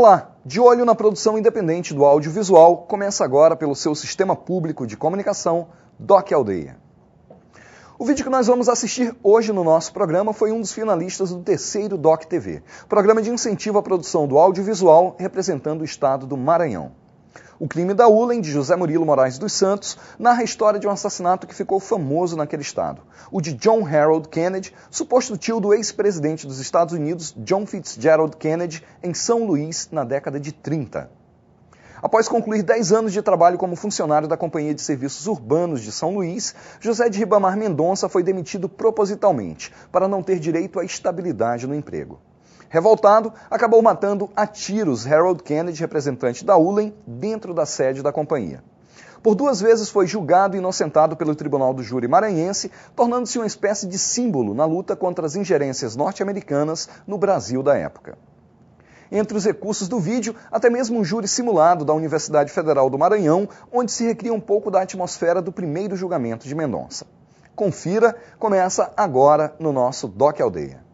Olá, de olho na produção independente do audiovisual, começa agora pelo seu sistema público de comunicação, Doc Aldeia. O vídeo que nós vamos assistir hoje no nosso programa foi um dos finalistas do terceiro Doc TV, programa de incentivo à produção do audiovisual representando o estado do Maranhão. O Crime da Ulen, de José Murilo Moraes dos Santos, narra a história de um assassinato que ficou famoso naquele estado. O de John Harold Kennedy, suposto tio do ex-presidente dos Estados Unidos, John Fitzgerald Kennedy, em São Luís, na década de 30. Após concluir 10 anos de trabalho como funcionário da Companhia de Serviços Urbanos de São Luís, José de Ribamar Mendonça foi demitido propositalmente, para não ter direito à estabilidade no emprego. Revoltado, acabou matando a tiros Harold Kennedy, representante da Ulen, dentro da sede da companhia. Por 2 vezes foi julgado e inocentado pelo Tribunal do Júri Maranhense, tornando-se uma espécie de símbolo na luta contra as ingerências norte-americanas no Brasil da época. Entre os recursos do vídeo, até mesmo um júri simulado da Universidade Federal do Maranhão, onde se recria um pouco da atmosfera do primeiro julgamento de Mendonça. Confira, começa agora no nosso Doc Aldeia.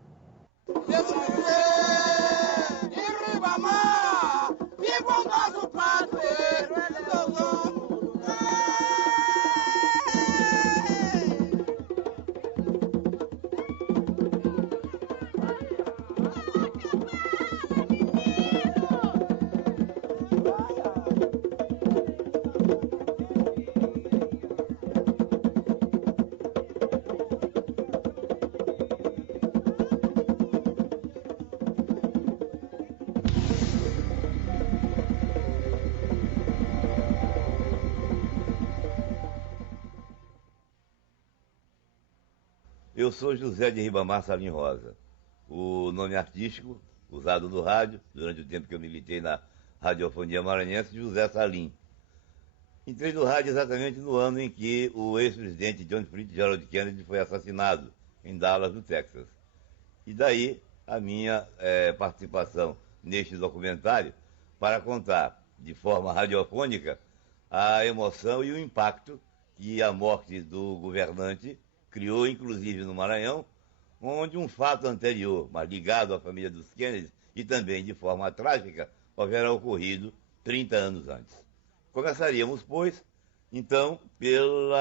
Eu sou José de Ribamar Salim Rosa. O nome artístico, usado no rádio, durante o tempo que eu militei na radiofonia maranhense, José Salim. Entrei no rádio exatamente no ano em que o ex-presidente John Fitzgerald Kennedy foi assassinado, em Dallas, no Texas. E daí a minha participação neste documentário para contar, de forma radiofônica, a emoção e o impacto que a morte do governante criou, inclusive no Maranhão, onde um fato anterior, mas ligado à família dos Kennedy, e também de forma trágica, houvera ocorrido 30 anos antes. Começaríamos, pois, então, pelo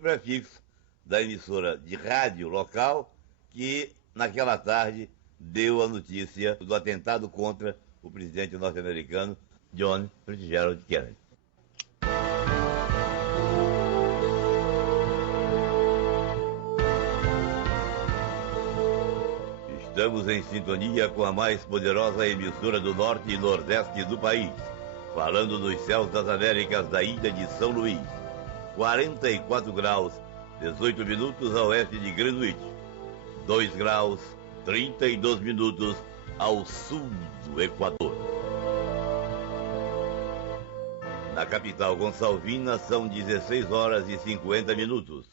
prefixo da emissora de rádio local, que, naquela tarde, deu a notícia do atentado contra o presidente norte-americano, John Fitzgerald Kennedy. Estamos em sintonia com a mais poderosa emissora do norte e nordeste do país, falando dos céus das Américas da ilha de São Luís. 44 graus, 18 minutos a oeste de Greenwich. 2 graus, 32 minutos ao sul do Equador. Na capital gonçalvina são 16 horas e 50 minutos.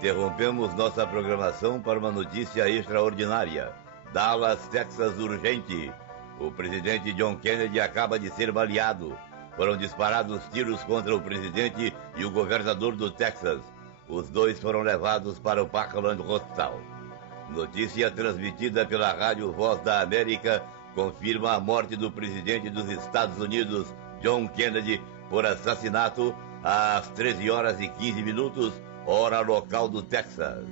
Interrompemos nossa programação para uma notícia extraordinária. Dallas, Texas, urgente. O presidente John Kennedy acaba de ser baleado. Foram disparados tiros contra o presidente e o governador do Texas. Os dois foram levados para o Parkland Hospital. Notícia transmitida pela Rádio Voz da América confirma a morte do presidente dos Estados Unidos, John Kennedy, por assassinato às 13 horas e 15 minutos, hora local do Texas.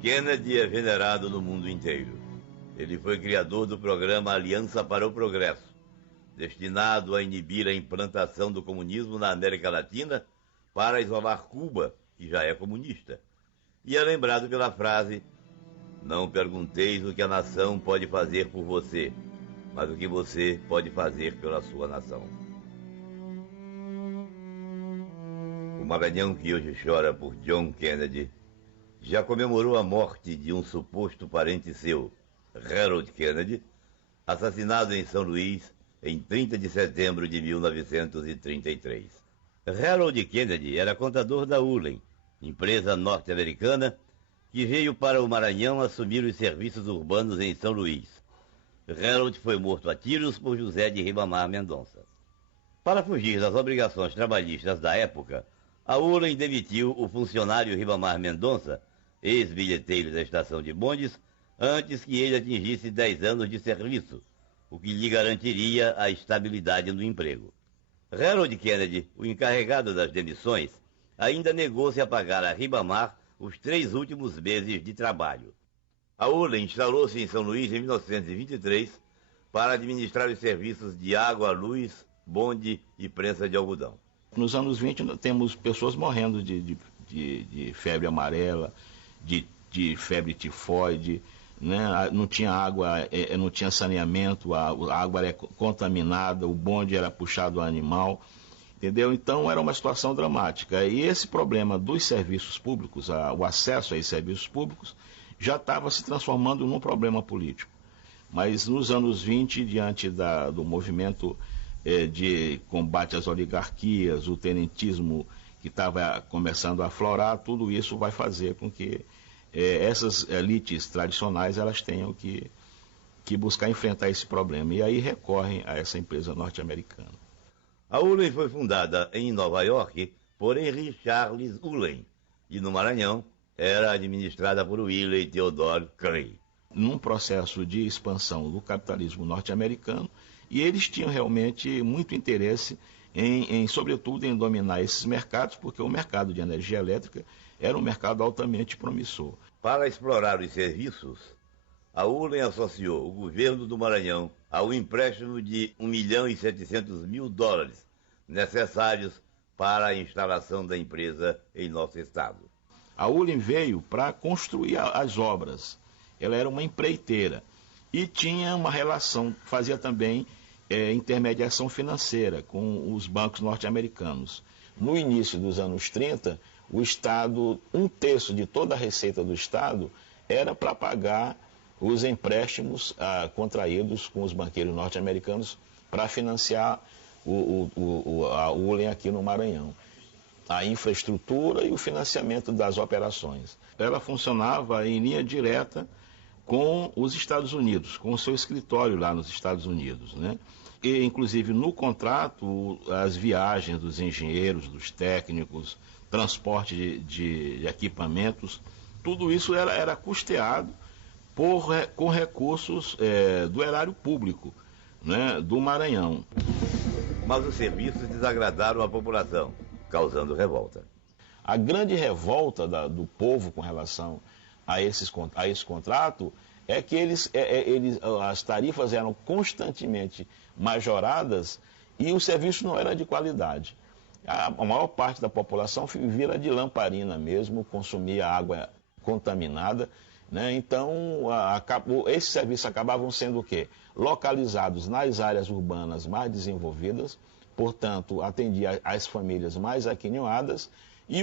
Kennedy é venerado no mundo inteiro. Ele foi criador do programa Aliança para o Progresso, destinado a inibir a implantação do comunismo na América Latina para isolar Cuba, que já é comunista. E é lembrado pela frase: "Não pergunteis o que a nação pode fazer por você, mas o que você pode fazer pela sua nação." O Maranhão que hoje chora por John Kennedy já comemorou a morte de um suposto parente seu, Harold Kennedy, assassinado em São Luís em 30 de setembro de 1933. Harold Kennedy era contador da Ulen, empresa norte-americana que veio para o Maranhão assumir os serviços urbanos em São Luís. Harold foi morto a tiros por José de Ribamar Mendonça. Para fugir das obrigações trabalhistas da época, A Ulen demitiu o funcionário Ribamar Mendonça, ex-bilheteiro da estação de bondes, antes que ele atingisse 10 anos de serviço, o que lhe garantiria a estabilidade no emprego. Harold Kennedy, o encarregado das demissões, ainda negou-se a pagar a Ribamar os 3 últimos meses de trabalho. A Ulen instalou-se em São Luís em 1923 para administrar os serviços de água, luz, bonde e prensa de algodão. Nos anos 20 nós temos pessoas morrendo de febre amarela, de febre tifoide, né? Não tinha água, não tinha saneamento, a água era contaminada, o bonde era puxado a animal, entendeu? Então era uma situação dramática. E esse problema dos serviços públicos, o acesso a esses serviços públicos, já estava se transformando num problema político. Mas nos anos 20, diante do movimento de combate às oligarquias, o tenentismo que estava começando a aflorar, tudo isso vai fazer com que essas elites tradicionais elas tenham que buscar enfrentar esse problema. E aí recorrem a essa empresa norte-americana. A Ulen foi fundada em Nova York por Henry Charles Ulen e no Maranhão era administrada por Wiley Theodore Clay. Num processo de expansão do capitalismo norte-americano, e eles tinham realmente muito interesse sobretudo, em dominar esses mercados, porque o mercado de energia elétrica era um mercado altamente promissor. Para explorar os serviços, a Ulen associou o governo do Maranhão ao empréstimo de $1.700.000 necessários para a instalação da empresa em nosso estado. A Ulen veio para construir as obras. Ela era uma empreiteira e tinha uma relação, fazia também intermediação financeira com os bancos norte-americanos. No início dos anos 30, o Estado, 1/3 de toda a receita do Estado era para pagar os empréstimos contraídos com os banqueiros norte-americanos para financiar a Ulen aqui no Maranhão. A infraestrutura e o financiamento das operações. Ela funcionava em linha direta com os Estados Unidos, com o seu escritório lá nos Estados Unidos, né? E, inclusive, no contrato, as viagens dos engenheiros, dos técnicos, transporte de equipamentos, tudo isso era custeado com recursos do erário público, né, do Maranhão. Mas os serviços desagradaram a população, causando revolta. A grande revolta do povo com relação a esse contrato é que as tarifas eram constantemente majoradas e o serviço não era de qualidade. A maior parte da população vivia de lamparina mesmo, consumia água contaminada, né? Então esses serviços acabavam sendo o quê? Localizados nas áreas urbanas mais desenvolvidas, portanto atendia às famílias mais aquinhoadas, e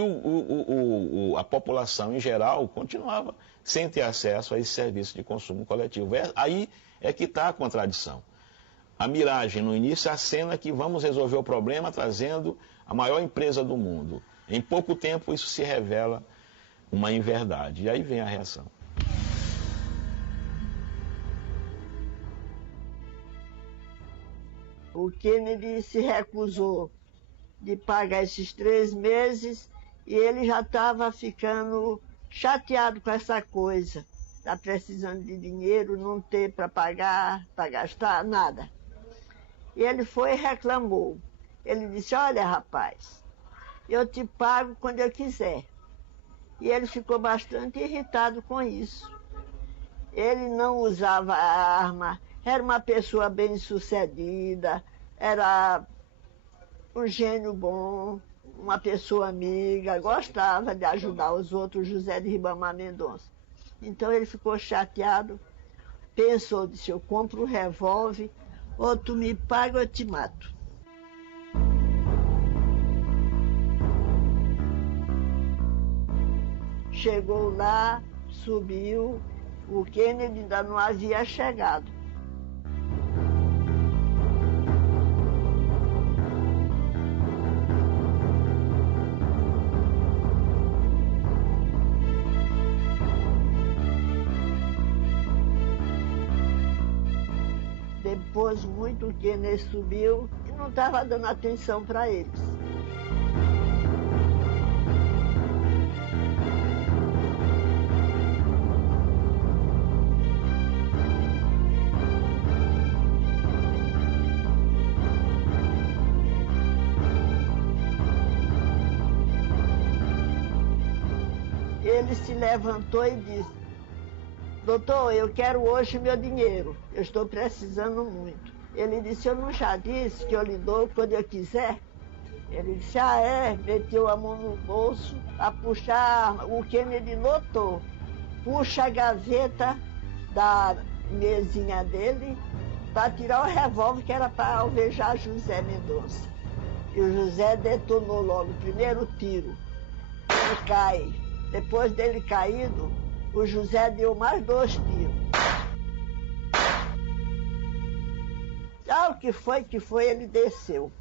a população em geral continuava sem ter acesso a esse serviço de consumo coletivo. Aí é que está a contradição. A miragem no início é a cena que vamos resolver o problema trazendo a maior empresa do mundo. Em pouco tempo isso se revela uma inverdade. E aí vem a reação. O Kennedy se recusou de pagar esses 3 meses e ele já estava ficando chateado com essa coisa. Está precisando de dinheiro, não ter para pagar, para gastar, nada. E ele foi e reclamou. Ele disse, olha rapaz, eu te pago quando eu quiser. E ele ficou bastante irritado com isso. Ele não usava arma, era uma pessoa bem-sucedida, era um gênio bom, uma pessoa amiga, gostava de ajudar os outros, José de Ribamar Mendonça. Então ele ficou chateado, pensou, disse, eu compro um revólver, ou tu me paga ou eu te mato. Chegou lá, subiu, o Kennedy ainda não havia chegado. Depois muito o Kennedy subiu e não estava dando atenção para eles. ele se levantou e disse: doutor, eu quero hoje meu dinheiro, eu estou precisando muito. Ele disse: eu não já disse que eu lhe dou quando eu quiser? Ele disse: ah, é? Meteu a mão no bolso, a puxar, o Kennedy notou. Puxa a gaveta da mesinha dele para tirar o revólver que era para alvejar José Mendonça. E o José detonou logo o primeiro tiro. Ele cai. Depois dele caído, o José deu mais 2 tiros. Ah, o que foi, ele desceu.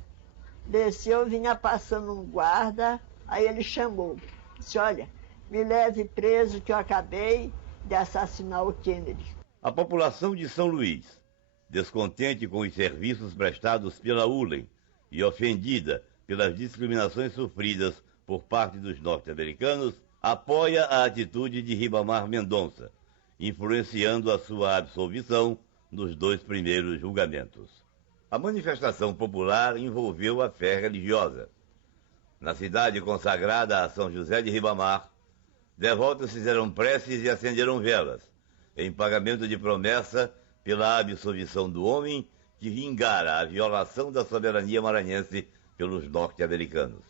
Desceu, vinha passando um guarda, aí ele chamou. Disse: olha, me leve preso que eu acabei de assassinar o Kennedy. A população de São Luís, descontente com os serviços prestados pela ULEM e ofendida pelas discriminações sofridas por parte dos norte-americanos, apoia a atitude de Ribamar Mendonça, influenciando a sua absolvição nos 2 primeiros julgamentos. A manifestação popular envolveu a fé religiosa. Na cidade consagrada a São José de Ribamar, devotos fizeram preces e acenderam velas, em pagamento de promessa pela absolvição do homem que vingara a violação da soberania maranhense pelos norte-americanos.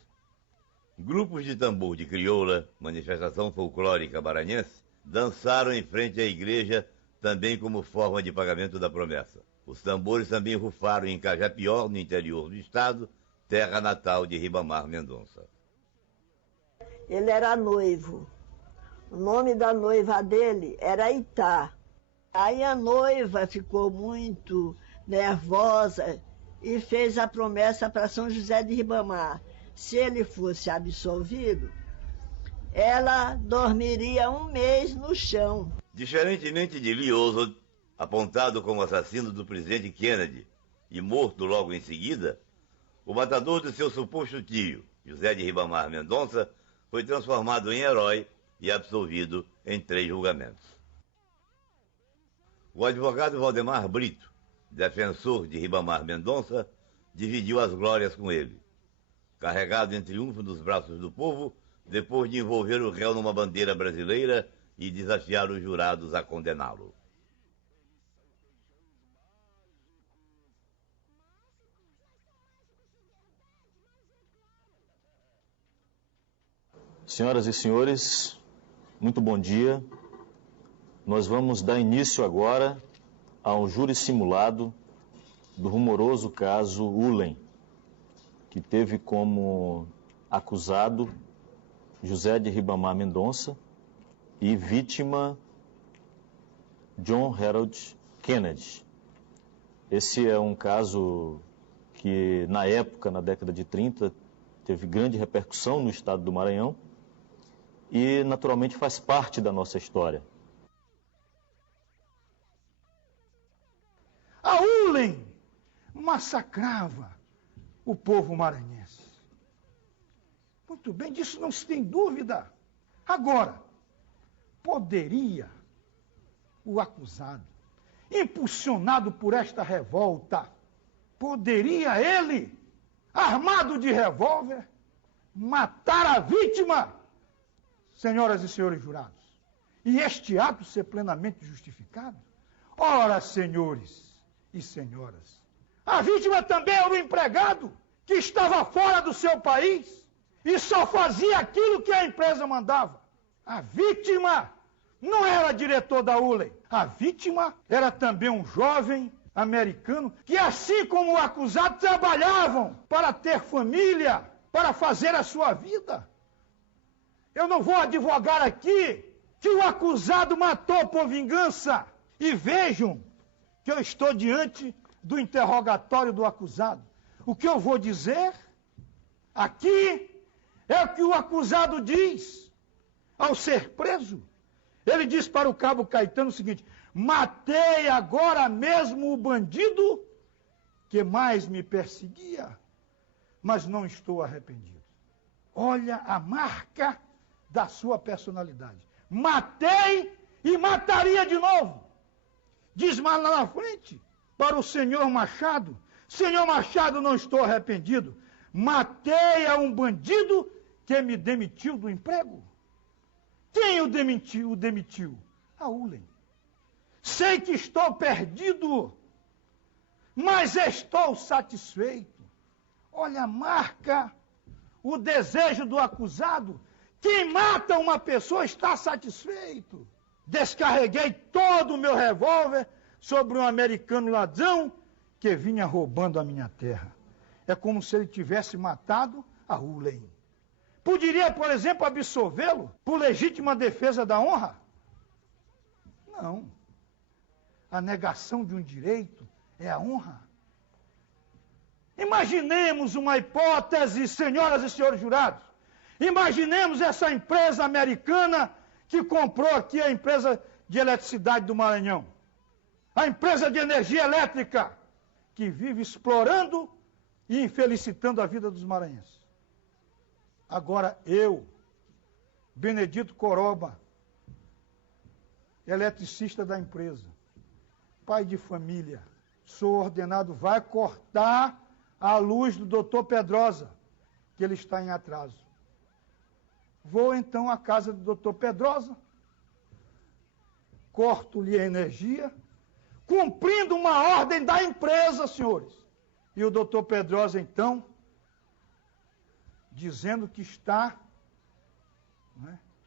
Grupos de tambor de crioula, manifestação folclórica maranhense, dançaram em frente à igreja também como forma de pagamento da promessa. Os tambores também rufaram em Cajapió, no interior do estado, terra natal de Ribamar Mendonça. Ele era noivo. O nome da noiva dele era Itá. Aí a noiva ficou muito nervosa e fez a promessa para São José de Ribamar. Se ele fosse absolvido, ela dormiria 1 mês no chão. Diferentemente de Lee Oswald, apontado como assassino do presidente Kennedy e morto logo em seguida, o matador do seu suposto tio, José de Ribamar Mendonça, foi transformado em herói e absolvido em 3 julgamentos. O advogado Valdemar Brito, defensor de Ribamar Mendonça, dividiu as glórias com ele. Carregado em triunfo nos braços do povo, depois de envolver o réu numa bandeira brasileira e desafiar os jurados a condená-lo. Senhoras e senhores, muito bom dia. Nós vamos dar início agora a um júri simulado do rumoroso caso Ulen, que teve como acusado José de Ribamar Mendonça e vítima John Harold Kennedy. Esse é um caso que, na época, na década de 30, teve grande repercussão no estado do Maranhão e, naturalmente, faz parte da nossa história. A Ulen massacrava o povo maranhense. Muito bem, disso não se tem dúvida. Agora, poderia o acusado, impulsionado por esta revolta, poderia ele, armado de revólver, matar a vítima? Senhoras e senhores jurados, e este ato ser plenamente justificado? Ora, senhores e senhoras, a vítima também era o empregado que estava fora do seu país e só fazia aquilo que a empresa mandava. A vítima não era diretor da Ulen. A vítima era também um jovem americano que, assim como o acusado, trabalhavam para ter família, para fazer a sua vida. Eu não vou advogar aqui que o acusado matou por vingança. E vejam que eu estou diante do interrogatório do acusado. O que eu vou dizer aqui é o que o acusado diz ao ser preso. Ele diz para o cabo Caetano o seguinte: matei agora mesmo o bandido que mais me perseguia, mas não estou arrependido. Olha a marca da sua personalidade. Matei e mataria de novo. Diz mais lá na frente para o senhor Machado: senhor Machado, não estou arrependido. Matei a um bandido que me demitiu do emprego. Quem o demitiu? A Ulen. Sei que estou perdido, mas estou satisfeito. Olha a marca, o desejo do acusado. Quem mata uma pessoa está satisfeito. Descarreguei todo o meu revólver sobre um americano ladrão que vinha roubando a minha terra. É como se ele tivesse matado a Ulen. Poderia, por exemplo, absolvê-lo por legítima defesa da honra? Não. A negação de um direito é a honra. Imaginemos uma hipótese, senhoras e senhores jurados. Imaginemos essa empresa americana que comprou aqui a empresa de eletricidade do Maranhão. A empresa de energia elétrica que vive explorando e infelicitando a vida dos maranhenses. Agora eu, Benedito Coroba, eletricista da empresa, pai de família, sou ordenado, vai cortar a luz do doutor Pedrosa, que ele está em atraso. Vou então à casa do doutor Pedrosa, corto-lhe a energia, cumprindo uma ordem da empresa, senhores. E o doutor Pedrosa, então, dizendo que está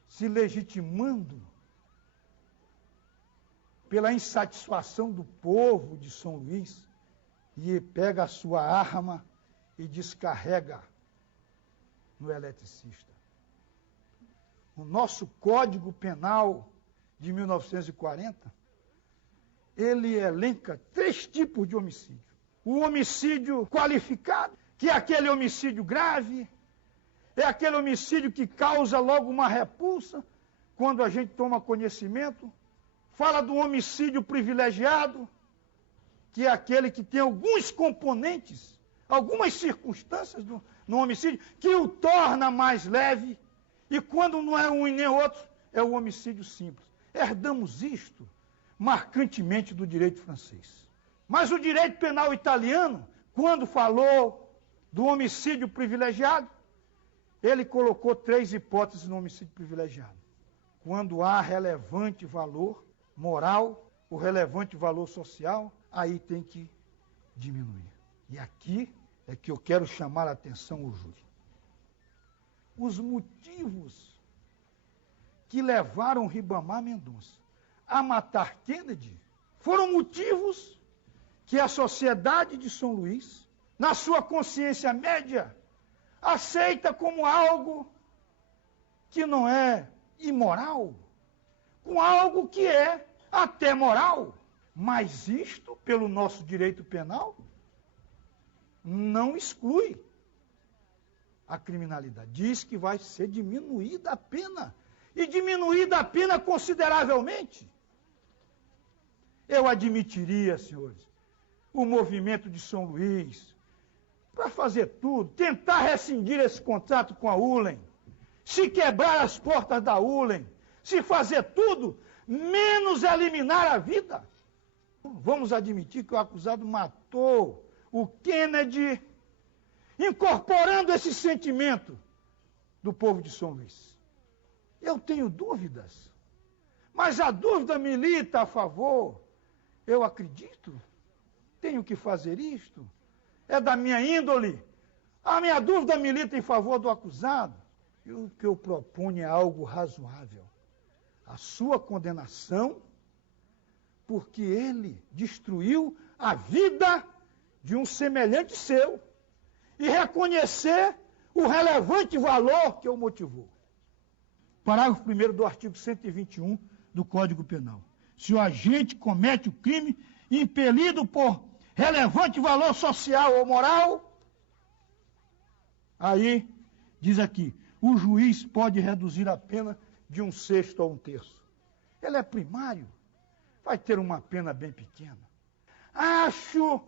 se legitimando pela insatisfação do povo de São Luís, e pega a sua arma e descarrega no eletricista. O nosso Código Penal de 1940, ele elenca 3 tipos de homicídio. O homicídio qualificado, que é aquele homicídio grave, é aquele homicídio que causa logo uma repulsa, quando a gente toma conhecimento. Fala do homicídio privilegiado, que é aquele que tem alguns componentes, algumas circunstâncias no homicídio, que o torna mais leve, e quando não é um e nem outro, é o homicídio simples. Herdamos isto marcantemente do direito francês. Mas o direito penal italiano, quando falou do homicídio privilegiado, ele colocou 3 hipóteses no homicídio privilegiado. Quando há relevante valor moral, o relevante valor social, aí tem que diminuir. E aqui é que eu quero chamar a atenção ao júri. Os motivos que levaram Ribamar Mendonça a matar Kennedy foram motivos que a sociedade de São Luís, na sua consciência média, aceita como algo que não é imoral, com algo que é até moral. Mas isto, pelo nosso direito penal, não exclui a criminalidade. Diz que vai ser diminuída a pena, e diminuída a pena consideravelmente. Eu admitiria, senhores, o movimento de São Luís para fazer tudo, tentar rescindir esse contrato com a Ulen, se quebrar as portas da Ulen, se fazer tudo, menos eliminar a vida. Vamos admitir que o acusado matou o Kennedy, incorporando esse sentimento do povo de São Luís. Eu tenho dúvidas, mas a dúvida milita a favor. Eu acredito, tenho que fazer isto, é da minha índole. A minha dúvida milita em favor do acusado. E o que eu proponho é algo razoável. A sua condenação, porque ele destruiu a vida de um semelhante seu, e reconhecer o relevante valor que o motivou. Parágrafo 1º do artigo 121 do Código Penal. Se o agente comete o crime impelido por relevante valor social ou moral, aí, diz aqui, o juiz pode reduzir a pena de 1/6 a 1/3. Ele é primário, vai ter uma pena bem pequena. Acho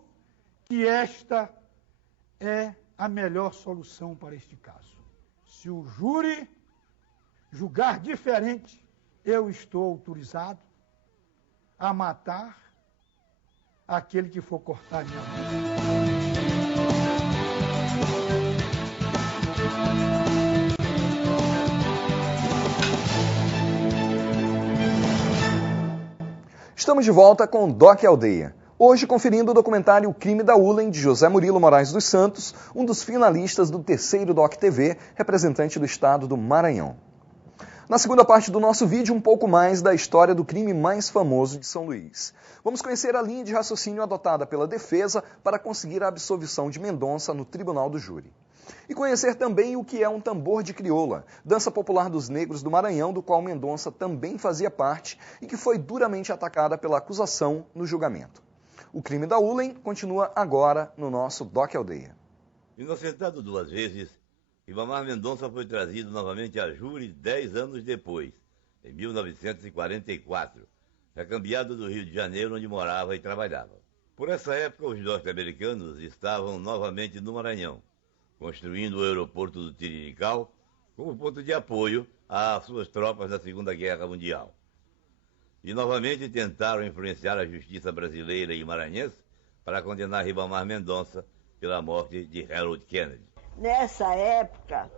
que esta é a melhor solução para este caso. Se o júri julgar diferente, eu estou autorizado a matar aquele que for cortar minha mão. Estamos de volta com o Doc Aldeia. Hoje conferindo o documentário O Crime da Ulen, de José Murilo Moraes dos Santos, um dos finalistas do terceiro Doc TV, representante do estado do Maranhão. Na segunda parte do nosso vídeo, um pouco mais da história do crime mais famoso de São Luís. Vamos conhecer a linha de raciocínio adotada pela defesa para conseguir a absolvição de Mendonça no tribunal do júri. E conhecer também o que é um tambor de crioula, dança popular dos negros do Maranhão, do qual Mendonça também fazia parte e que foi duramente atacada pela acusação no julgamento. O crime da Ulen continua agora no nosso Doc Aldeia. Inocentado 2 vezes, Ribamar Mendonça foi trazido novamente a júri 10 anos depois, em 1944, recambiado do Rio de Janeiro, onde morava e trabalhava. Por essa época, os norte-americanos estavam novamente no Maranhão, construindo o aeroporto do Tirirical como ponto de apoio às suas tropas na Segunda Guerra Mundial. E novamente tentaram influenciar a justiça brasileira e maranhense para condenar Ribamar Mendonça pela morte de Harold Kennedy. Nessa época,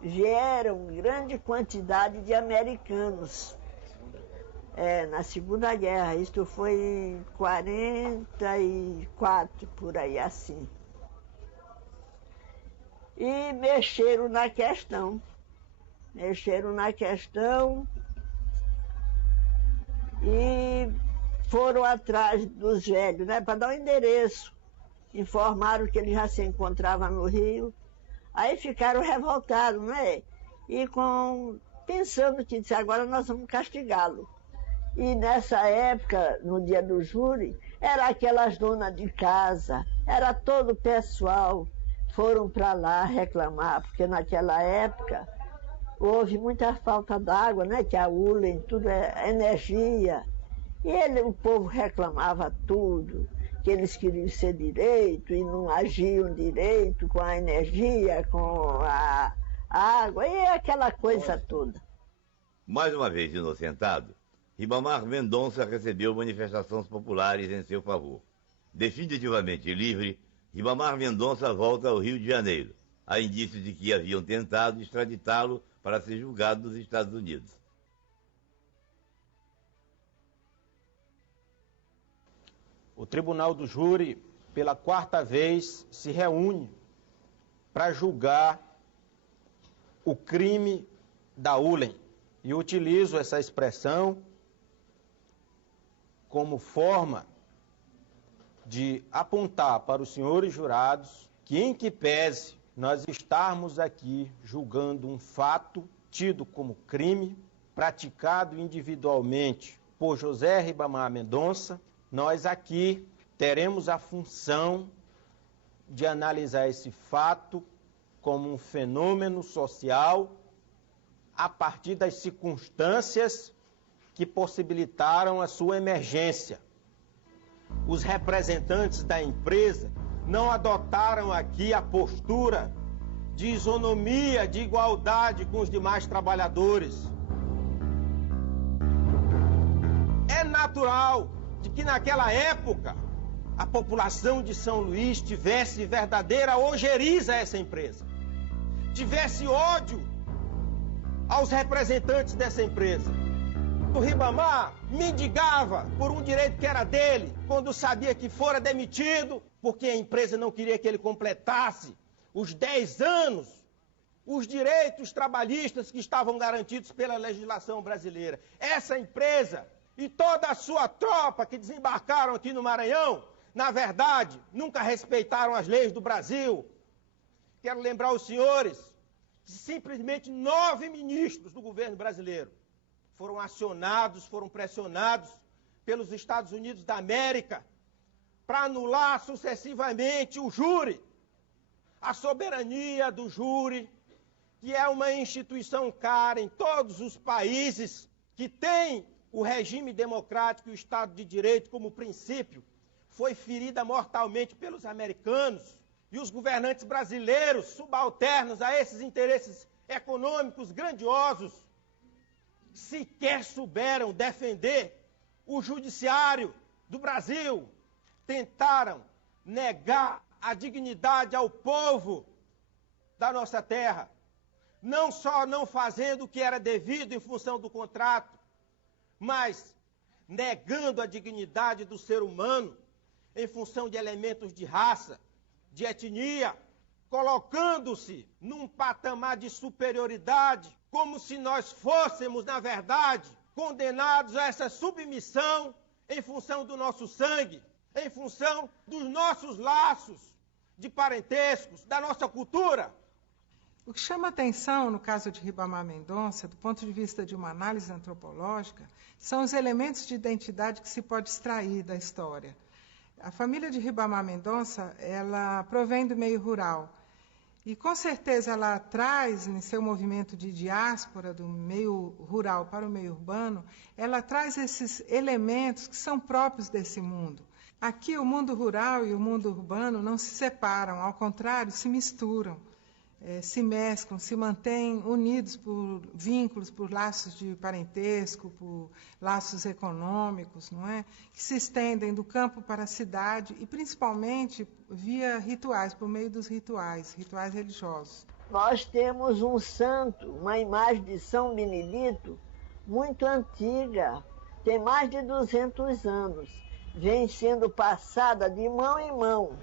vieram grande quantidade de americanos na Segunda Guerra. Isto foi em 44, por aí assim. E mexeram na questão. E foram atrás dos velhos, né, para dar um endereço. Informaram que ele já se encontrava no Rio. Aí ficaram revoltados, né? E pensando que disse, agora nós vamos castigá-lo. E nessa época, no dia do júri, era aquelas donas de casa, era todo o pessoal foram para lá reclamar, porque naquela época houve muita falta d'água, né? Que a Ulen, tudo é energia. E o povo reclamava tudo, que eles queriam ser direito e não agiam direito com a energia, com a água e aquela coisa toda. Mais uma vez inocentado, Ribamar Mendonça recebeu manifestações populares em seu favor. Definitivamente livre, Ribamar Mendonça volta ao Rio de Janeiro. Há indícios de que haviam tentado extraditá-lo para ser julgado nos Estados Unidos. O Tribunal do Júri, pela 4ª vez, se reúne para julgar o crime da Ulen. E utilizo essa expressão como forma de apontar para os senhores jurados que, em que pese nós estarmos aqui julgando um fato tido como crime, praticado individualmente por José Ribamar Mendonça, nós aqui teremos a função de analisar esse fato como um fenômeno social a partir das circunstâncias que possibilitaram a sua emergência. Os representantes da empresa não adotaram aqui a postura de isonomia, de igualdade com os demais trabalhadores. É natural de que naquela época a população de São Luís tivesse verdadeira ojeriza a essa empresa, tivesse ódio aos representantes dessa empresa. O Ribamar mendigava por um direito que era dele, quando sabia que fora demitido, porque a empresa não queria que ele completasse os 10 anos, os direitos trabalhistas que estavam garantidos pela legislação brasileira. Essa empresa e toda a sua tropa que desembarcaram aqui no Maranhão, na verdade, nunca respeitaram as leis do Brasil. Quero lembrar os senhores que simplesmente 9 ministros do governo brasileiro foram acionados, foram pressionados pelos Estados Unidos da América para anular sucessivamente o júri, a soberania do júri, que é uma instituição cara em todos os países que tem o regime democrático e o Estado de Direito como princípio, foi ferida mortalmente pelos americanos, e os governantes brasileiros, subalternos a esses interesses econômicos grandiosos, sequer souberam defender o judiciário do Brasil, tentaram negar a dignidade ao povo da nossa terra, não só não fazendo o que era devido em função do contrato, mas negando a dignidade do ser humano em função de elementos de raça, de etnia, colocando-se num patamar de superioridade, como se nós fôssemos, na verdade, condenados a essa submissão em função do nosso sangue, em função dos nossos laços de parentescos, da nossa cultura. O que chama atenção no caso de Ribamar Mendonça, do ponto de vista de uma análise antropológica, são os elementos de identidade que se pode extrair da história. A família de Ribamar Mendonça, ela provém do meio rural. E, com certeza, ela traz, em seu movimento de diáspora do meio rural para o meio urbano, ela traz esses elementos que são próprios desse mundo. Aqui, o mundo rural e o mundo urbano não se separam, ao contrário, se misturam, se mesclam, se mantêm unidos por vínculos, por laços de parentesco, por laços econômicos, não é? Que se estendem do campo para a cidade e, principalmente, via rituais, por meio dos rituais religiosos. Nós temos um santo, uma imagem de São Benedito muito antiga, tem mais de 200 anos, vem sendo passada de mão em mão.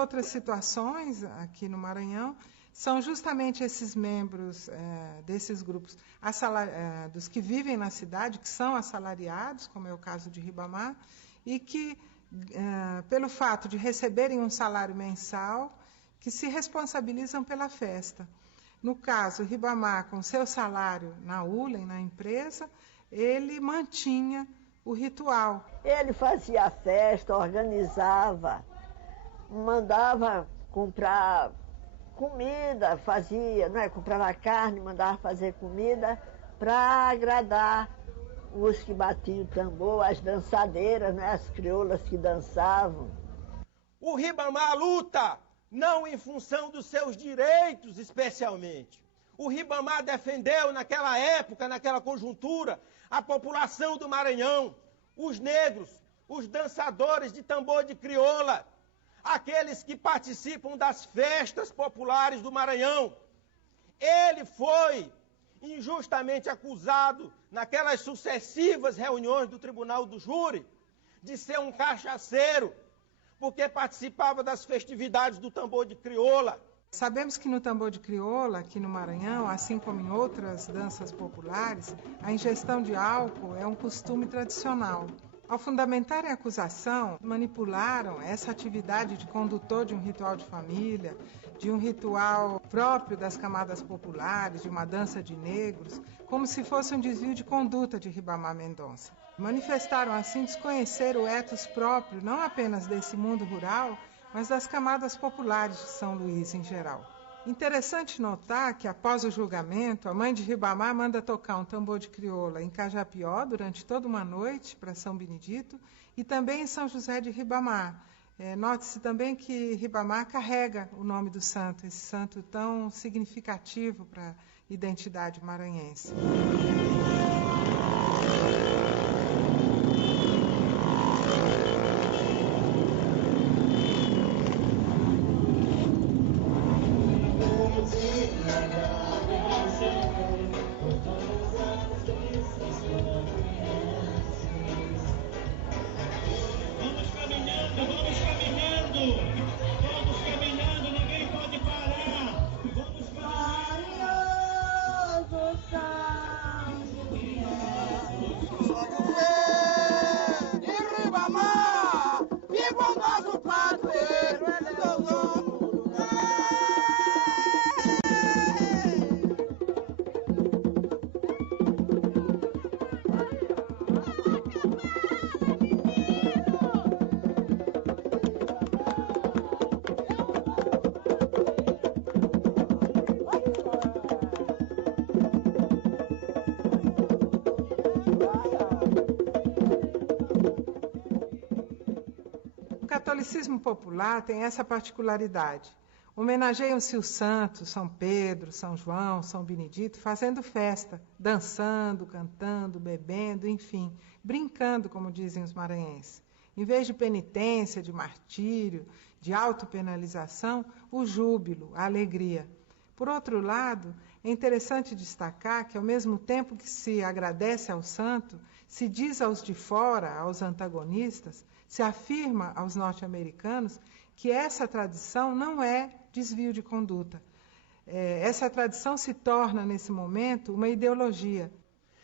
Outras situações aqui no Maranhão são justamente esses membros desses grupos dos que vivem na cidade, que são assalariados, como é o caso de Ribamar, e que, pelo fato de receberem um salário mensal, que se responsabilizam pela festa. No caso, Ribamar, com seu salário na ULEM, na empresa, ele mantinha o ritual. Ele fazia a festa, organizava, mandava comprar comida, comprava carne, mandava fazer comida para agradar os que batiam o tambor, as dançadeiras, as crioulas que dançavam. O Ribamar luta não em função dos seus direitos especialmente. O Ribamar defendeu naquela época, naquela conjuntura, a população do Maranhão, os negros, os dançadores de tambor de crioula, aqueles que participam das festas populares do Maranhão. Ele foi injustamente acusado, naquelas sucessivas reuniões do Tribunal do Júri, de ser um cachaceiro, porque participava das festividades do tambor de crioula. Sabemos que no tambor de crioula, aqui no Maranhão, assim como em outras danças populares, a ingestão de álcool é um costume tradicional. Ao fundamentarem a acusação, manipularam essa atividade de condutor de um ritual de família, de um ritual próprio das camadas populares, de uma dança de negros, como se fosse um desvio de conduta de Ribamar Mendonça. Manifestaram assim desconhecer o ethos próprio, não apenas desse mundo rural, mas das camadas populares de São Luís em geral. Interessante notar que, após o julgamento, a mãe de Ribamar manda tocar um tambor de crioula em Cajapió durante toda uma noite para São Benedito e também em São José de Ribamar. Note-se também que Ribamar carrega o nome do santo, esse santo tão significativo para a identidade maranhense. Só catolicismo popular tem essa particularidade. Homenageiam-se os santos, São Pedro, São João, São Benedito, fazendo festa, dançando, cantando, bebendo, enfim, brincando, como dizem os maranhenses. Em vez de penitência, de martírio, de autopenalização, o júbilo, a alegria. Por outro lado, é interessante destacar que, ao mesmo tempo que se agradece ao santo, se diz aos de fora, aos antagonistas, se afirma aos norte-americanos que essa tradição não é desvio de conduta. Essa tradição se torna, nesse momento, uma ideologia.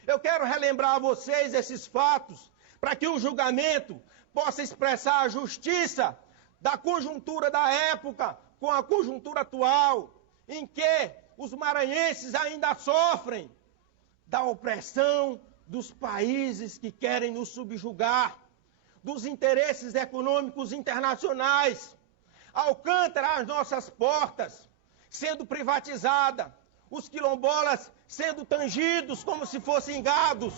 Eu quero relembrar a vocês esses fatos para que o julgamento possa expressar a justiça da conjuntura da época com a conjuntura atual, em que os maranhenses ainda sofrem da opressão dos países que querem nos subjugar, dos interesses econômicos internacionais. Alcântara às nossas portas, sendo privatizada, os quilombolas sendo tangidos como se fossem gados.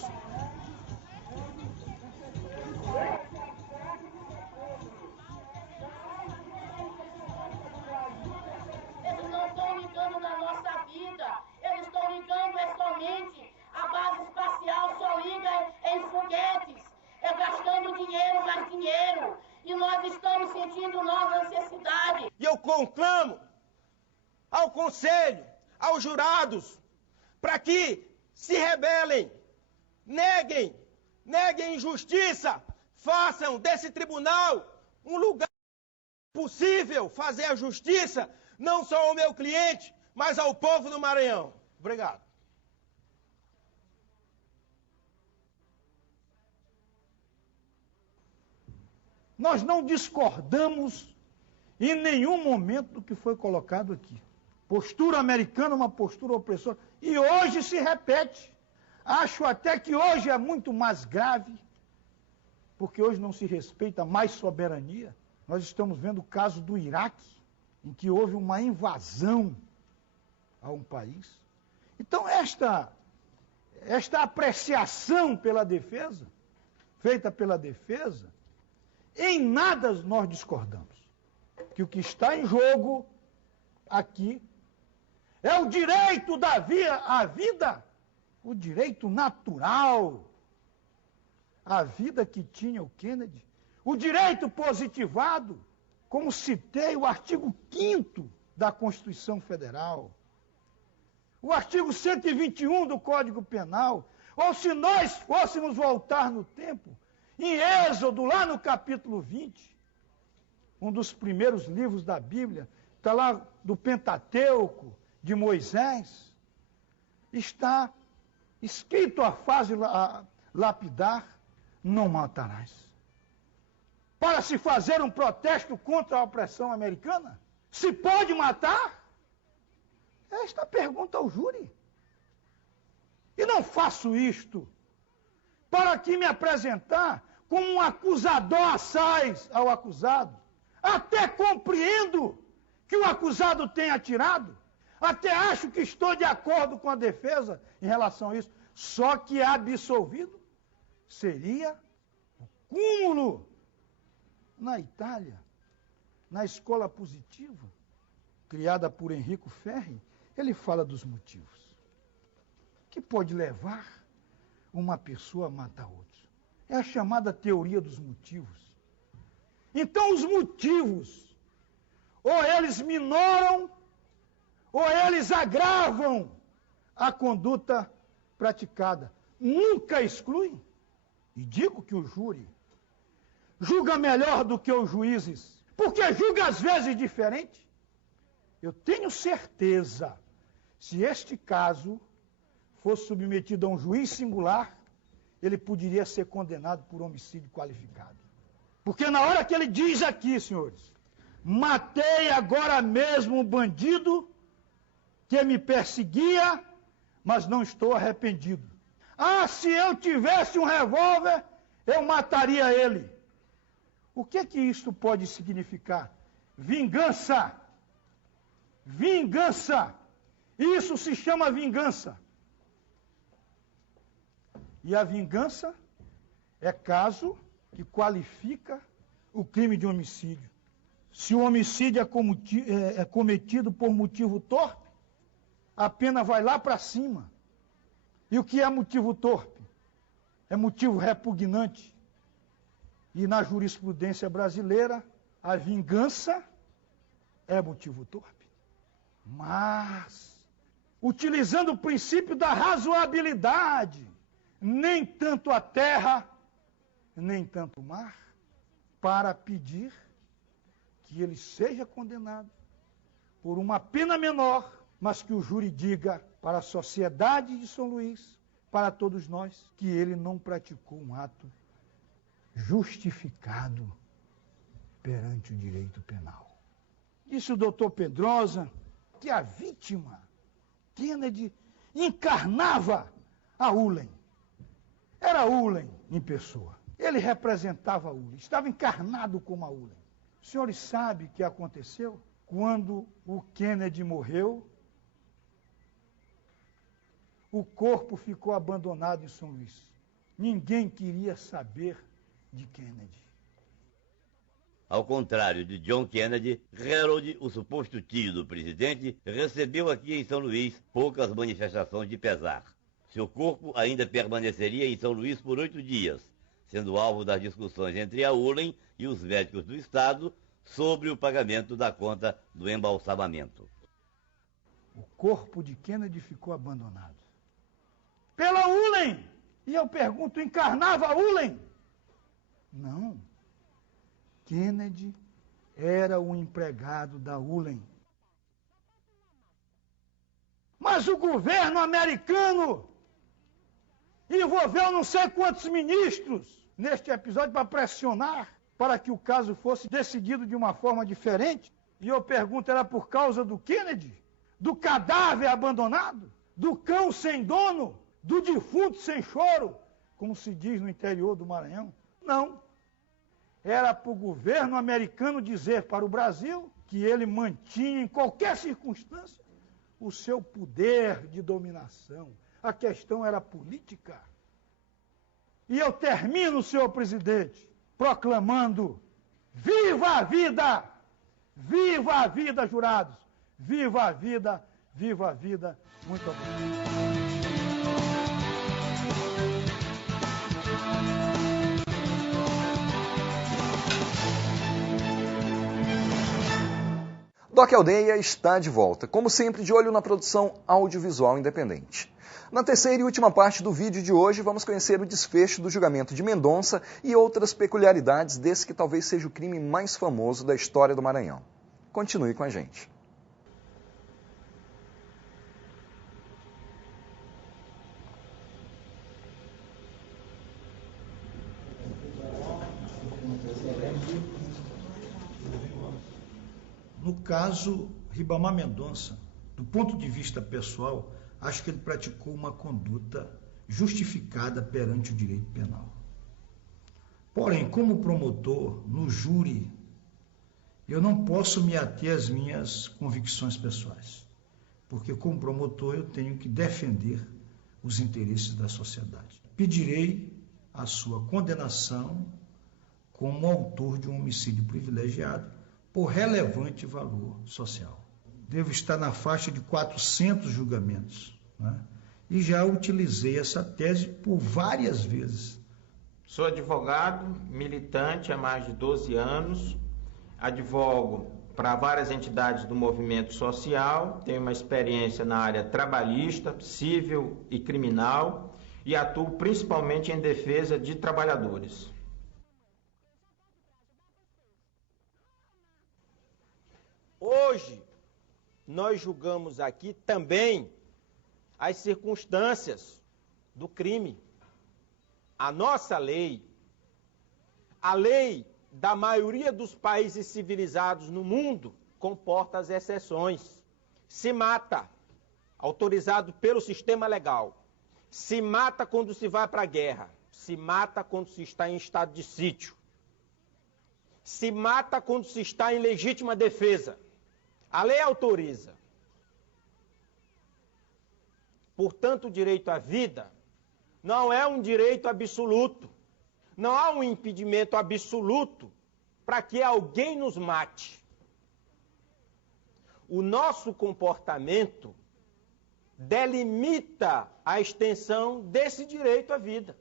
Eles não estão ligando na nossa vida, eles estão ligando somente a base espacial, só liga em foguetes, gastando dinheiro, mais dinheiro. E nós estamos sentindo nossa necessidade. E eu conclamo ao Conselho, aos jurados, para que se rebelem, neguem injustiça, façam desse tribunal um lugar possível fazer a justiça, não só ao meu cliente, mas ao povo do Maranhão. Obrigado. Nós não discordamos em nenhum momento do que foi colocado aqui. Postura americana é uma postura opressora. E hoje se repete. Acho até que hoje é muito mais grave, porque hoje não se respeita mais soberania. Nós estamos vendo o caso do Iraque, em que houve uma invasão a um país. Então, esta apreciação pela defesa, feita pela defesa, em nada nós discordamos. Que o que está em jogo aqui é o direito à vida, o direito natural, a vida que tinha o Kennedy, o direito positivado, como citei o artigo 5º da Constituição Federal, o artigo 121 do Código Penal, ou se nós fôssemos voltar no tempo, em Êxodo, lá no capítulo 20, um dos primeiros livros da Bíblia, está lá do Pentateuco, de Moisés, está escrito a frase lapidar, não matarás. Para se fazer um protesto contra a opressão americana, se pode matar? Esta pergunta ao júri. E não faço isto para aqui me apresentar como um acusador assaz ao acusado. Até compreendo que o acusado tenha atirado. Até acho que estou de acordo com a defesa em relação a isso. Só que absolvido seria o cúmulo. Na Itália, na escola positiva, criada por Enrico Ferri, ele fala dos motivos que pode levar uma pessoa a matar outra. É a chamada teoria dos motivos. Então, os motivos, ou eles minoram, ou eles agravam a conduta praticada. Nunca excluem. E digo que o júri julga melhor do que os juízes, porque julga às vezes diferente. Eu tenho certeza, se este caso fosse submetido a um juiz singular, ele poderia ser condenado por homicídio qualificado. Porque na hora que ele diz aqui, senhores, matei agora mesmo um bandido que me perseguia, mas não estou arrependido. Ah, se eu tivesse um revólver, eu mataria ele. O que isso pode significar? Vingança. Vingança. Isso se chama vingança. E a vingança é caso que qualifica o crime de homicídio. Se o homicídio é cometido por motivo torpe, a pena vai lá para cima. E o que é motivo torpe? É motivo repugnante. E na jurisprudência brasileira, a vingança é motivo torpe. Mas, utilizando o princípio da razoabilidade, nem tanto a terra, nem tanto o mar, para pedir que ele seja condenado por uma pena menor, mas que o júri diga para a sociedade de São Luís, para todos nós, que ele não praticou um ato justificado perante o direito penal. Disse o doutor Pedrosa que a vítima, Kennedy, encarnava a Ulen. Era Ulen em pessoa. Ele representava a Ulen, estava encarnado como a Ulen. Os senhores sabem o que aconteceu? Quando o Kennedy morreu, o corpo ficou abandonado em São Luís. Ninguém queria saber de Kennedy. Ao contrário de John Kennedy, Harold, o suposto tio do presidente, recebeu aqui em São Luís poucas manifestações de pesar. Seu corpo ainda permaneceria em São Luís por 8 dias, sendo alvo das discussões entre a Ulen e os médicos do Estado sobre o pagamento da conta do embalsamamento. O corpo de Kennedy ficou abandonado pela Ulen. E eu pergunto, encarnava a Ulen? Não. Kennedy era o empregado da Ulen. Mas o governo americano envolveu não sei quantos ministros neste episódio para pressionar para que o caso fosse decidido de uma forma diferente. E eu pergunto, era por causa do Kennedy? Do cadáver abandonado? Do cão sem dono? Do defunto sem choro? Como se diz no interior do Maranhão? Não. Era para o governo americano dizer para o Brasil que ele mantinha, em qualquer circunstância, o seu poder de dominação. A questão era política. E eu termino, senhor presidente, proclamando: viva a vida! Viva a vida, jurados! Viva a vida! Viva a vida! Muito obrigado. Doc Aldeia está de volta, como sempre de olho na produção audiovisual independente. Na terceira e última parte do vídeo de hoje, vamos conhecer o desfecho do julgamento de Mendonça e outras peculiaridades desse que talvez seja o crime mais famoso da história do Maranhão. Continue com a gente. No caso Ribamar Mendonça, do ponto de vista pessoal, acho que ele praticou uma conduta justificada perante o direito penal. Porém, como promotor, no júri, eu não posso me ater às minhas convicções pessoais, porque como promotor eu tenho que defender os interesses da sociedade. Pedirei a sua condenação como autor de um homicídio privilegiado, por relevante valor social. Devo estar na faixa de 400 julgamentos, né? E já utilizei essa tese por várias vezes. Sou advogado, militante há mais de 12 anos, advogo para várias entidades do movimento social, tenho uma experiência na área trabalhista, civil e criminal e atuo principalmente em defesa de trabalhadores. Hoje, nós julgamos aqui também as circunstâncias do crime. A nossa lei, a lei da maioria dos países civilizados no mundo, comporta as exceções. Se mata, autorizado pelo sistema legal. Se mata quando se vai para a guerra. Se mata quando se está em estado de sítio. Se mata quando se está em legítima defesa. A lei autoriza. Portanto, o direito à vida não é um direito absoluto. Não há um impedimento absoluto para que alguém nos mate. O nosso comportamento delimita a extensão desse direito à vida.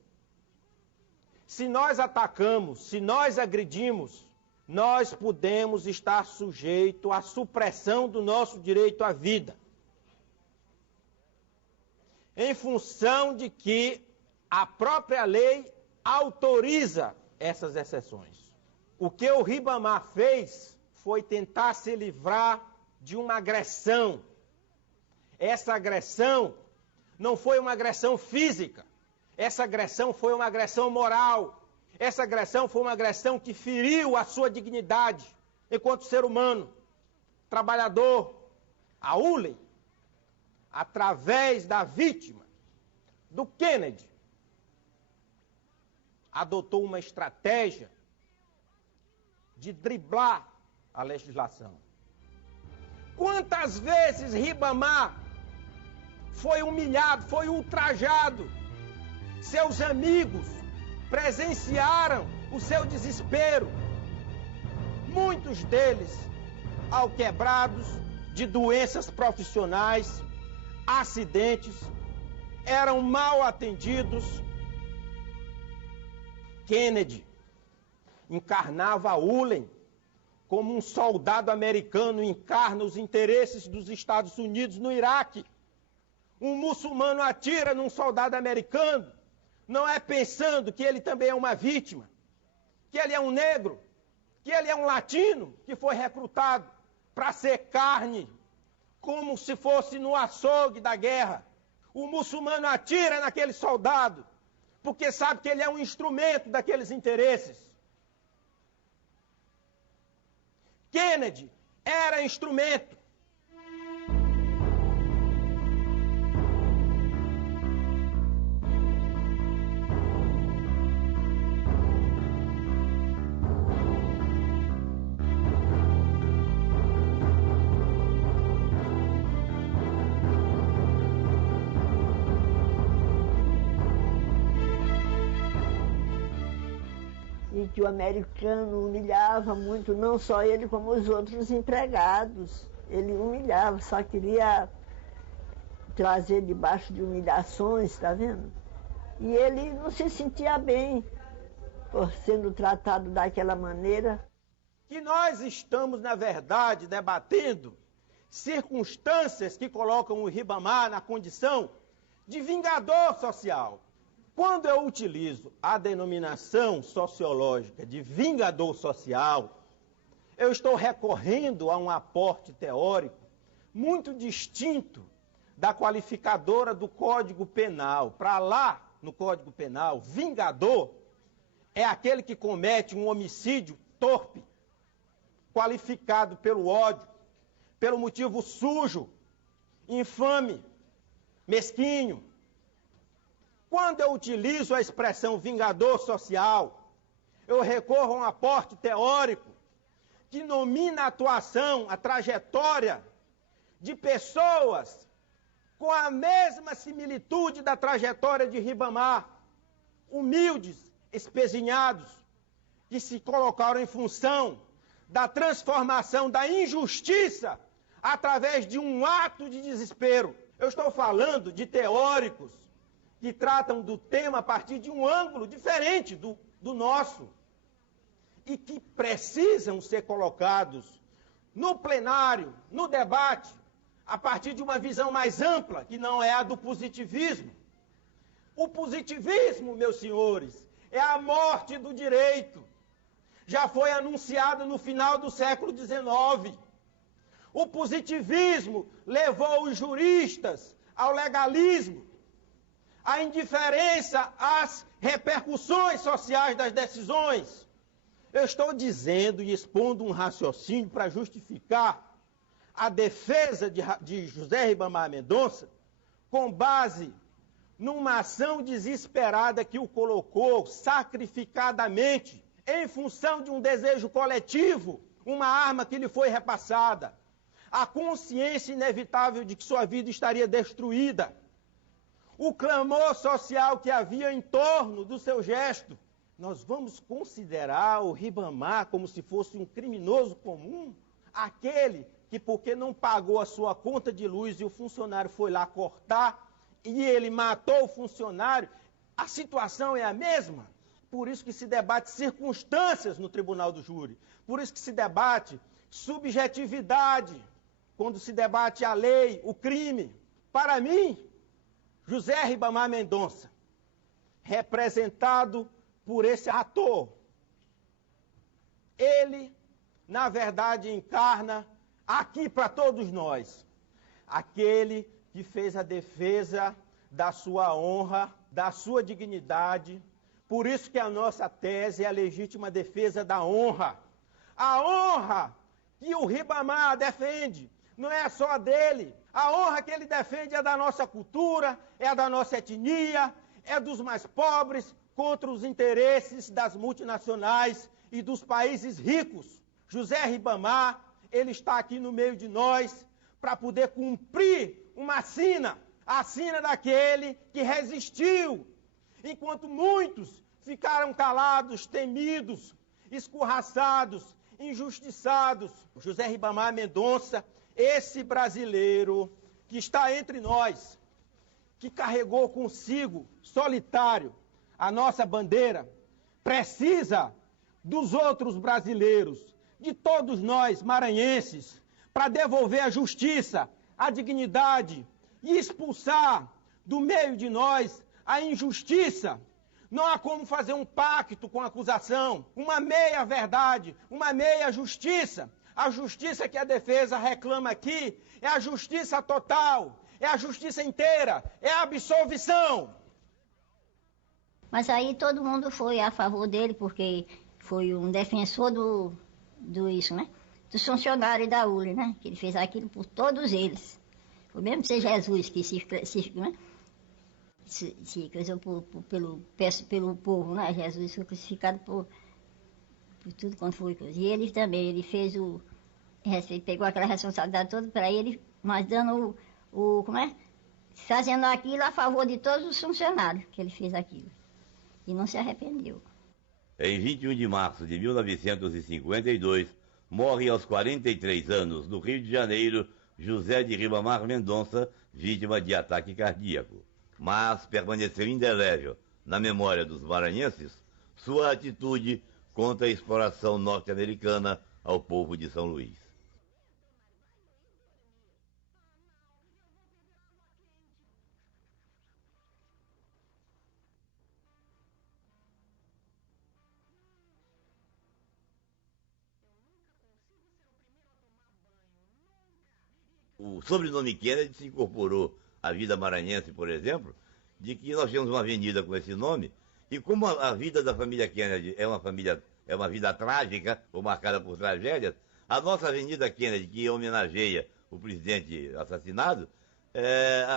Se nós atacamos, se nós agredimos, nós podemos estar sujeitos à supressão do nosso direito à vida, em função de que a própria lei autoriza essas exceções. O que o Ribamar fez foi tentar se livrar de uma agressão. Essa agressão não foi uma agressão física, essa agressão foi uma agressão moral, essa agressão foi uma agressão que feriu a sua dignidade enquanto ser humano, trabalhador. A Ulen, através da vítima, do Kennedy, adotou uma estratégia de driblar a legislação. Quantas vezes Ribamar foi humilhado, foi ultrajado? Seus amigos presenciaram o seu desespero. Muitos deles alquebrados de doenças profissionais, acidentes, eram mal atendidos. Kennedy encarnava a Ulen como um soldado americano encarna os interesses dos Estados Unidos no Iraque. Um muçulmano atira num soldado americano, não é pensando que ele também é uma vítima, que ele é um negro, que ele é um latino que foi recrutado para ser carne, como se fosse no açougue da guerra. O muçulmano atira naquele soldado, porque sabe que ele é um instrumento daqueles interesses. Kennedy era instrumento. E que o americano humilhava muito, não só ele, como os outros empregados. Ele humilhava, só queria trazer debaixo de humilhações, está vendo? E ele não se sentia bem por sendo tratado daquela maneira. Que nós estamos, na verdade, debatendo circunstâncias que colocam o Ribamar na condição de vingador social. Quando eu utilizo a denominação sociológica de vingador social, eu estou recorrendo a um aporte teórico muito distinto da qualificadora do Código Penal. Para lá, no Código Penal, vingador é aquele que comete um homicídio torpe, qualificado pelo ódio, pelo motivo sujo, infame, mesquinho. Quando eu utilizo a expressão vingador social, eu recorro a um aporte teórico que nomina a atuação, a trajetória de pessoas com a mesma similitude da trajetória de Ribamar, humildes, espezinhados, que se colocaram em função da transformação da injustiça através de um ato de desespero. Eu estou falando de teóricos que tratam do tema a partir de um ângulo diferente do nosso e que precisam ser colocados no plenário, no debate, a partir de uma visão mais ampla, que não é a do positivismo. O positivismo, meus senhores, é a morte do direito. Já foi anunciado no final do século XIX. O positivismo levou os juristas ao legalismo, à indiferença às repercussões sociais das decisões. Eu estou dizendo e expondo um raciocínio para justificar a defesa de José Ribamar Mendonça com base numa ação desesperada que o colocou sacrificadamente em função de um desejo coletivo, uma arma que lhe foi repassada, a consciência inevitável de que sua vida estaria destruída, o clamor social que havia em torno do seu gesto, Nós vamos considerar o Ribamar como se fosse um criminoso comum? Aquele que, porque não pagou a sua conta de luz e o funcionário foi lá cortar e ele matou o funcionário, a situação é a mesma? Por isso que se debate circunstâncias no tribunal do júri. Por isso que se debate subjetividade, quando se debate a lei, o crime. Para mim, José Ribamar Mendonça, representado por esse ator, ele, na verdade, encarna aqui para todos nós, aquele que fez a defesa da sua honra, da sua dignidade. Por isso que a nossa tese é a legítima defesa da honra. A honra que o Ribamar defende não é só a dele. A honra que ele defende é da nossa cultura, é da nossa etnia, é dos mais pobres, contra os interesses das multinacionais e dos países ricos. José Ribamar, ele está aqui no meio de nós para poder cumprir uma sina, a sina daquele que resistiu, enquanto muitos ficaram calados, temidos, escorraçados, injustiçados. José Ribamar Mendonça, esse brasileiro que está entre nós, que carregou consigo, solitário, a nossa bandeira, precisa dos outros brasileiros, de todos nós maranhenses, para devolver a justiça, a dignidade e expulsar do meio de nós a injustiça. Não há como fazer um pacto com a acusação, uma meia-verdade, uma meia-justiça. A justiça que a defesa reclama aqui é a justiça total, é a justiça inteira, é a absolvição. Mas aí todo mundo foi a favor dele, porque foi um defensor do isso, né? Dos funcionários da ULE, né? Que ele fez aquilo por todos eles. Foi mesmo ser Jesus que se coisou pelo povo, né? Jesus foi crucificado por tudo quanto foi coisa. E ele também, ele fez ele pegou aquela responsabilidade toda para ele, mas dando fazendo aquilo a favor de todos os funcionários que ele fez aquilo. E não se arrependeu. Em 21 de março de 1952, morre aos 43 anos, no Rio de Janeiro, José de Ribamar Mendonça, vítima de ataque cardíaco. Mas permaneceu indelével na memória dos maranhenses sua atitude contra a exploração norte-americana ao povo de São Luís. O sobrenome Kennedy se incorporou à vida maranhense, por exemplo, de que nós temos uma avenida com esse nome, e como a vida da família Kennedy é uma vida trágica, ou marcada por tragédias, a nossa Avenida Kennedy, que homenageia o presidente assassinado,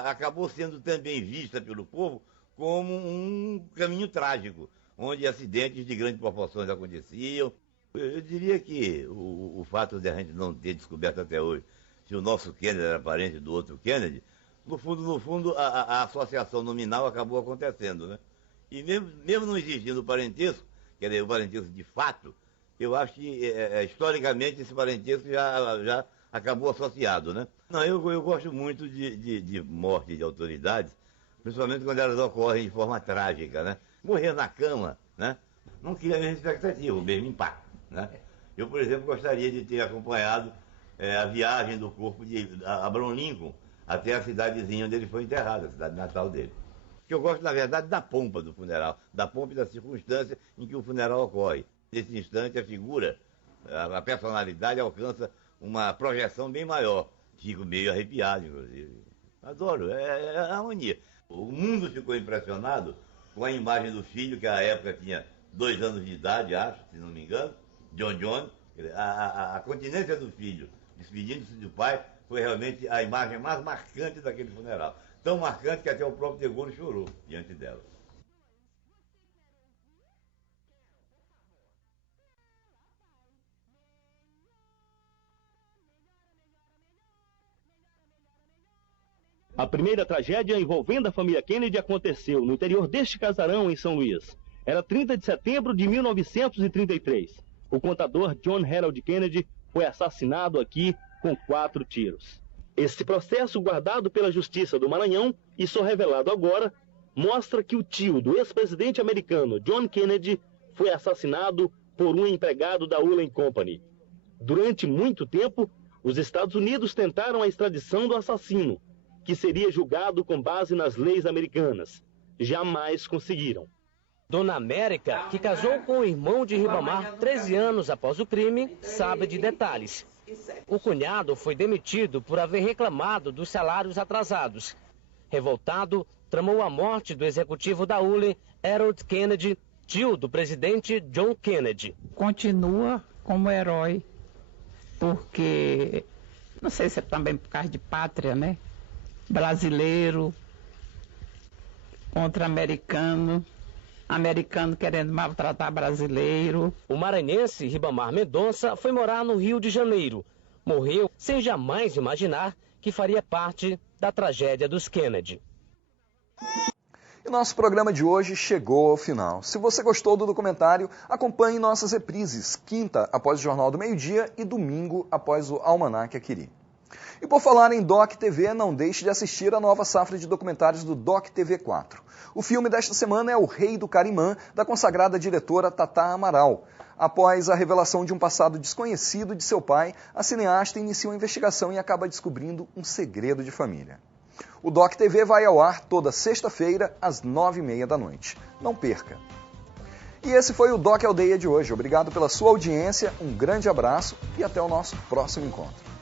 acabou sendo também vista pelo povo como um caminho trágico, onde acidentes de grandes proporções aconteciam. Eu diria que o fato de a gente não ter descoberto até hoje se o nosso Kennedy era parente do outro Kennedy, no fundo, a associação nominal acabou acontecendo, né? E mesmo não existindo o parentesco, quer dizer, o parentesco de fato, eu acho que, historicamente, esse parentesco já acabou associado, né? Não, eu gosto muito de morte de autoridades, principalmente quando elas ocorrem de forma trágica, né? Morrer na cama, né? Não cria a mesma expectativa, o mesmo impacto, né? Eu, por exemplo, gostaria de ter acompanhado a viagem do corpo de Abraham Lincoln até a cidadezinha onde ele foi enterrado, a cidade natal dele. Que eu gosto, na verdade, da pompa do funeral, da pompa e da circunstância em que o funeral ocorre. Nesse instante, a figura, a personalidade alcança uma projeção bem maior. Fico meio arrepiado, inclusive. Adoro, é harmonia. O mundo ficou impressionado com a imagem do filho, que à época tinha 2 anos de idade, acho, se não me engano, John. A continência do filho, despedindo-se do pai, foi realmente a imagem mais marcante daquele funeral. Tão marcante que até o próprio De Gaulle chorou diante dela. A primeira tragédia envolvendo a família Kennedy aconteceu no interior deste casarão em São Luís. Era 30 de setembro de 1933. O contador John Harold Kennedy foi assassinado aqui com 4 tiros. Este processo, guardado pela Justiça do Maranhão e só revelado agora, mostra que o tio do ex-presidente americano John Kennedy foi assassinado por um empregado da Ulen Company. Durante muito tempo, os Estados Unidos tentaram a extradição do assassino, que seria julgado com base nas leis americanas. Jamais conseguiram. Dona América, que casou com o irmão de Ribamar 13 anos após o crime, sabe de detalhes. O cunhado foi demitido por haver reclamado dos salários atrasados. Revoltado, tramou a morte do executivo da Ulen, Harold Kennedy, tio do presidente John Kennedy. Continua como herói, porque, não sei se é também por causa de pátria, né? Brasileiro contra americano, americano querendo maltratar brasileiro. O maranhense Ribamar Mendonça foi morar no Rio de Janeiro. Morreu sem jamais imaginar que faria parte da tragédia dos Kennedy. E nosso programa de hoje chegou ao final. Se você gostou do documentário, acompanhe nossas reprises, quinta após o Jornal do Meio-Dia e domingo após o Almanac Aquiri. E por falar em Doc TV, não deixe de assistir a nova safra de documentários do Doc TV 4. O filme desta semana é O Rei do Carimã, da consagrada diretora Tatá Amaral. Após a revelação de um passado desconhecido de seu pai, a cineasta inicia uma investigação e acaba descobrindo um segredo de família. O Doc TV vai ao ar toda sexta-feira, às 9h30 da noite. Não perca! E esse foi o Doc Aldeia de hoje. Obrigado pela sua audiência, um grande abraço e até o nosso próximo encontro.